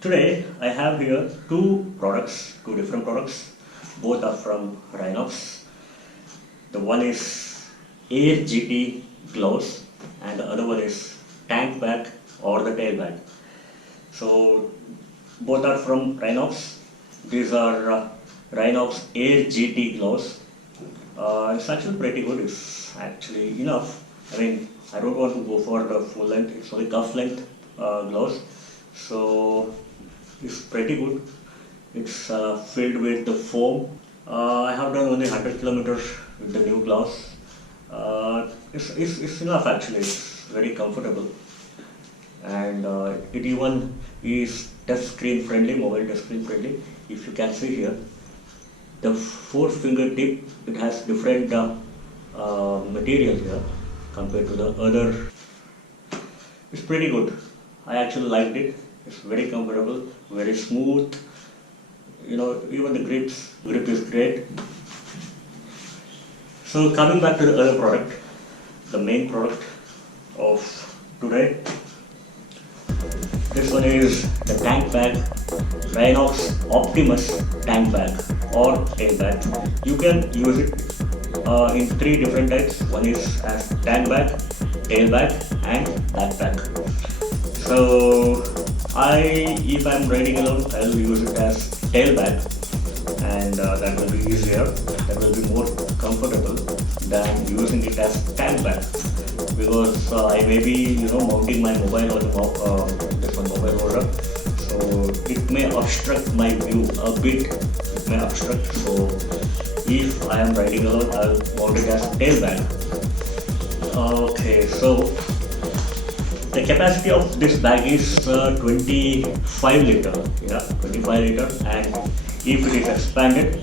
Today I have here two different products. Both are from Rynox. The one is Air GT gloves and the other one is tank bag or the tail bag. So both are from Rynox. These are Rynox Air GT gloves. It's actually pretty good. It's actually enough. I don't want to go for the full length. It's only cuff length gloves. So it's pretty good. It's filled with the foam. I have done only 100 kilometers with the new gloves. It's enough actually. It's very comfortable, and it even is touch screen friendly, mobile touch screen friendly. If you can see here, the four finger tip, it has different material here compared to the other. It's pretty good. I actually liked it. It's very comfortable, very smooth. Even the grip is great. So coming back to the other product, the main product of today. This one is the tank bag, Rynox Optimus tank bag or tail bag. You can use it in three different types. One is as tank bag, tail bag and backpack. So if I'm riding alone, I'll use it as tail bag, and that will be easier, that will be more comfortable than using it as tank bag, because I may be mounting my mobile on this one mobile holder, so it may obstruct my view a bit. It may obstruct. So if I am riding alone, I'll mount it as tail bag. Okay, so the capacity of this bag is 25 liter, 25 liter, and if it is expanded,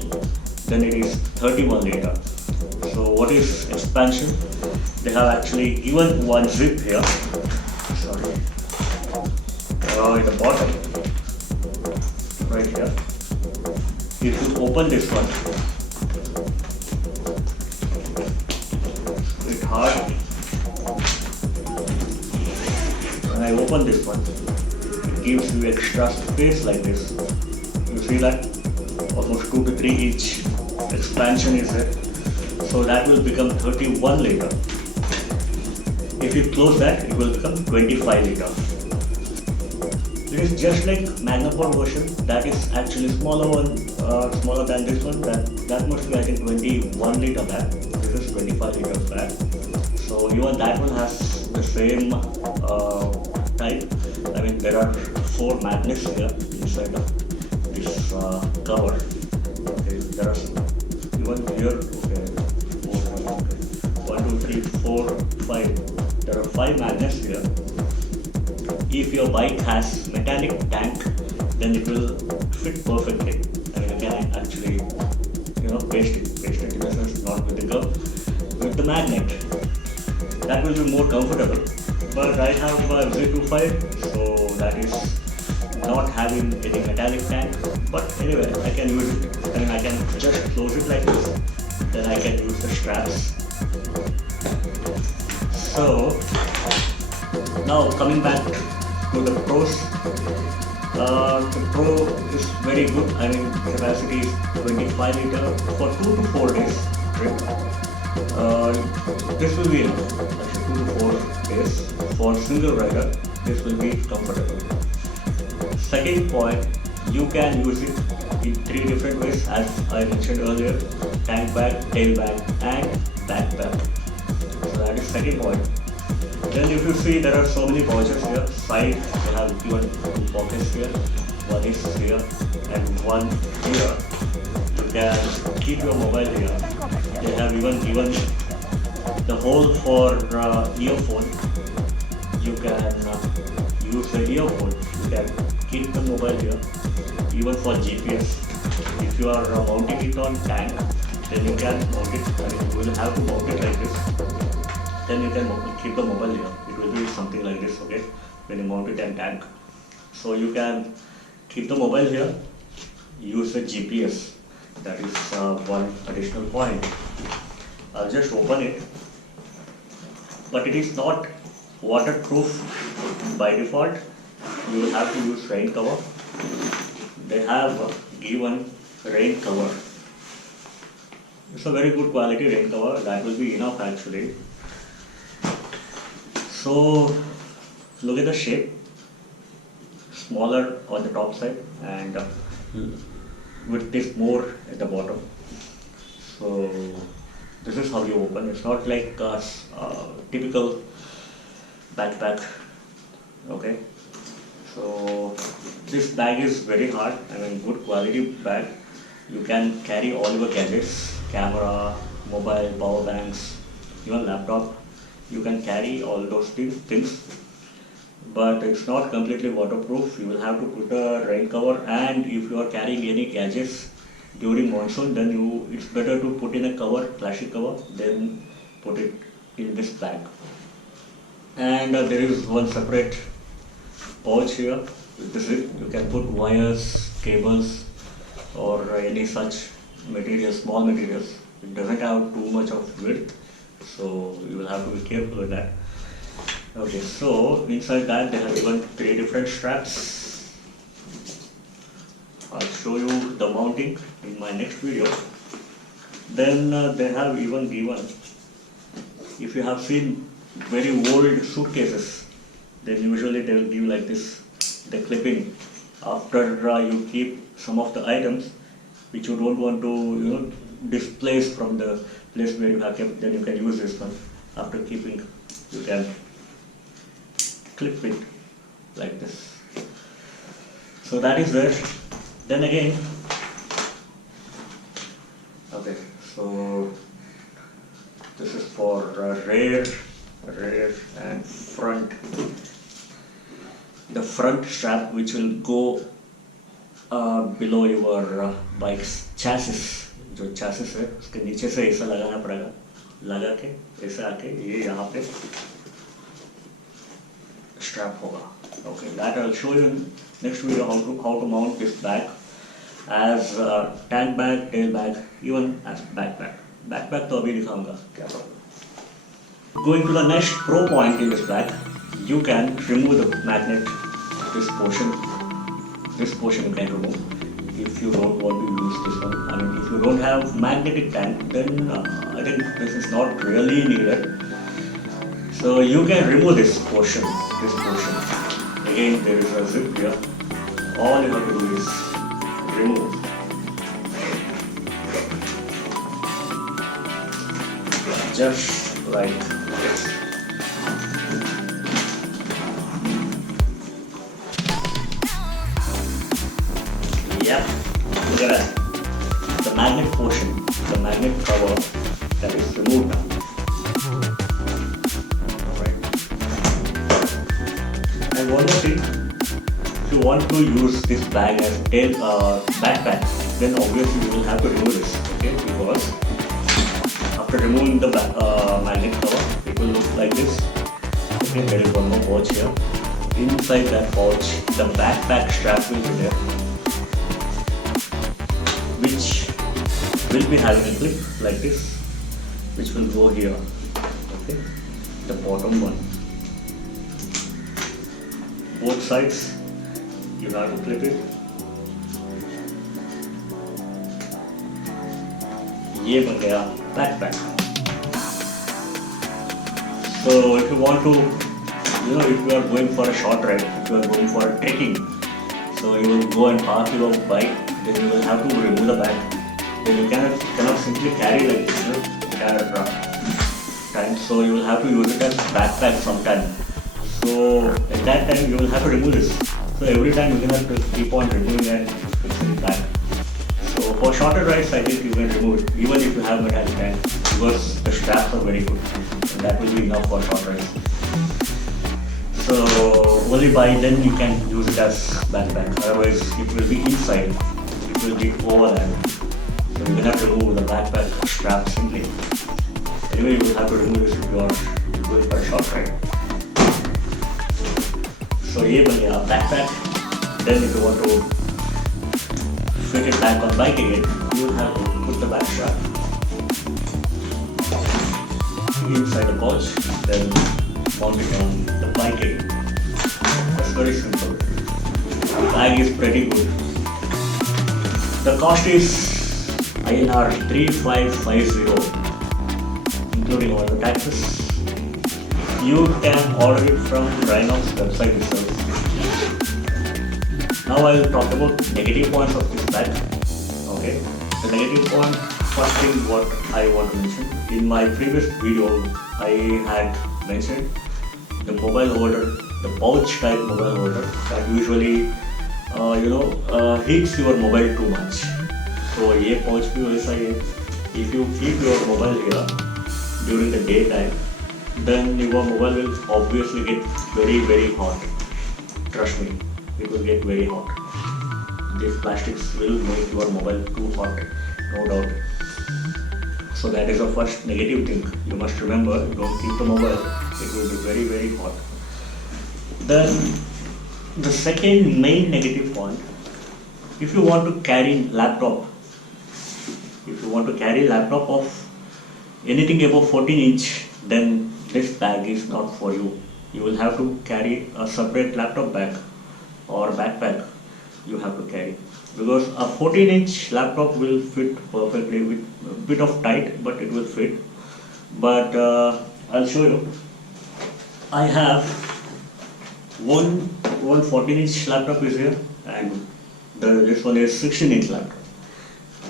then it is 31 liter. So what is expansion? They have actually given one zip here. Sorry, at the bottom, right here. If you open this one, it's hard. When I open this one, it gives you extra space like this. You see that? Almost 2 to 3 inch expansion is there. So that will become 31 liter. If you close that, it will become 25 liter. It is just like Magnapod version. That is actually smaller smaller than this one. That must be, I think, 21 liter bag. This is 25 liter bag. So even that one has the same type. There are 4 magnets here inside of this cover. Okay, there are even here. Okay, 1, 2, 3, 4, 5. There are 5 magnets here. If your bike has metallic tank, then it will fit perfectly. You can actually paste it in the sense, not with the glove, with the magnet. That will be more comfortable. But I have a Z25, so that is not having any metallic tank. But anyway, I can use it. I can just close it like this. Then I can use the straps. So now coming back to the pros. The Pro is very good. Capacity is 25 liter for 2 to 4 days trip. This will be enough. Actually, 2 to 4 days for single rider. This will be comfortable. Second point, you can use it in 3 different ways, as I mentioned earlier: tank bag, tail bag, and backpack. So that is second point. Then if you see, there are so many pouches here. Side, they have given 2 pockets here. One is here and one here. You can keep your mobile here. They have even given the hole for earphone. You can use the earphone. You can keep the mobile here, even for GPS. If you are mounting it on tank, then you can mount it. You will have to mount it like this. Then you can keep the mobile here. It will be something like this, okay, when you mount it on tank. So you can keep the mobile here, use the GPS. That is one additional point. I'll just open it. But it is not waterproof by default. You will have to use rain cover. they have given rain cover. It's a very good quality rain cover, that will be enough actually. So look at the shape, smaller on the top side and with this more at the bottom. So this is how you open. It's not like a typical backpack. Okay. So this bag is very hard. I mean, good quality bag. You can carry all your gadgets, camera, mobile, power banks, even laptop. You can carry all those things. But it's not completely waterproof. You will have to put a rain cover, and if you are carrying any gadgets during monsoon, then it's better to put in a cover, plastic cover, then put it in this bag. And there is one separate pouch here. This is, you can put wires, cables, or any such materials, small materials. It doesn't have too much of width, so you will have to be careful with that. Okay, so inside that they have given 3 different straps. I'll show you the mounting in my next video. Then they have even given, if you have seen very old suitcases, then usually they will give like this, the clipping. After you keep some of the items which you don't want to displace from the place where you have kept, then you can use this one. After keeping, you can clip it like this. So that is there. Then again, okay, so this is for rear and front. The front strap which will go below your bike's chassis. जो chassis है उसके नीचे से ऐसा लगाना पड़ेगा, लगा के ऐसे आके ये यहाँ पे strap होगा. Okay, that I'll show you in next video how to mount this bag as tank bag, tail bag, even as backpack. Backpack तो अभी दिखाऊंगा क्या problem. Going to the next pro point in this bag, you can remove the magnet. This portion you can remove if you don't want to use this one. I mean, if you don't have magnetic tank, then I think this is not really needed. So you can remove this portion. Again, there is a zip here. All you have to do is remove. Just like this. Yep, look at that. The magnet portion, the magnet cover, that is removed now. And one more thing, if you want to use this bag as backpack, then obviously you will have to remove this, okay? Because after removing the magnet cover, it will look like this. Okay, there is one more pouch here. Inside that pouch, the backpack strap will be there, which will be having a clip like this, which will go here. Okay, the bottom one. Both sides, you have to clip it. ये बन गया backpack. So if you want to, if you are going for a short ride, if you are going for a trekking, so you will go and park your bike, then you will have to remove the bag. Then you cannot simply carry like this, time. So you will have to use it as backpack sometime. So at that time you will have to remove this. So every time you can have to keep on removing and fixing it back. So for shorter rides, I think you can remove it, even if you have metallic tank, because the straps are very good, and that will be enough for short rides. So only by then you can use it as backpack. Otherwise, it will be inside. It will be over that. So you will have to remove the backpack strap simply. Anyway, you will have to remove this if you are going for a short ride. So ये बन गया backpack. Then if you want to fit it back on bike again, you will have to put the back strap inside the pouch, then mount it on the bike again. That's very simple. The bag is pretty good. The cost is INR 3550, including all the taxes. You can order it from Rynox website itself. Now I will talk about negative points of this bag. Okay, the negative point, first thing what I want to mention. In my previous video, I had mentioned the mobile holder, the pouch type mobile holder that usually heats your mobile too much. So ये pouch भी वैसा ही है. If you keep your mobile here during the daytime, then your mobile will obviously get very hot. Trust me, it will get very hot. These plastics will make your mobile too hot, no doubt. So that is the first negative thing. You must remember, don't keep the mobile, it will be very hot. Then the second main negative point, if you want to carry laptop of anything above 14-inch, then this bag is not for you. You will have to carry a separate laptop bag or backpack you have to carry, because a 14-inch laptop will fit perfectly with a bit of tight, but it will fit. But I'll show you. I have one 14-inch laptop is here, and this one is 16-inch laptop.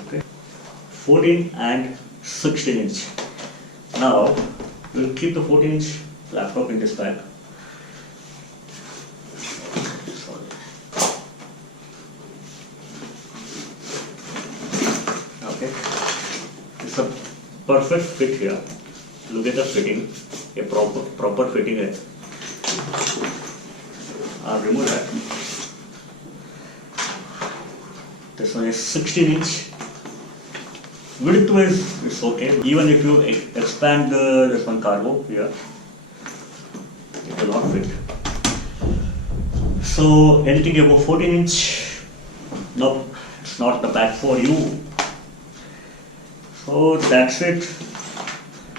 Okay, 14 and 16-inch. Now we'll keep the 14-inch laptop in this bag. Okay, it's a perfect fit here. Look at the fitting, a proper fitting है. I'll remove that. This one is 16-inch. Width wise it's okay. Even if you expand this one cargo here, it will not fit. So anything above 14-inch, no, it's not the bag for you. So that's it.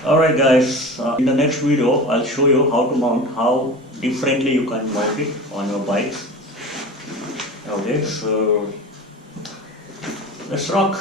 Alright guys, in the next video I'll show you how differently you can mount it on your bikes. Okay, so let's rock.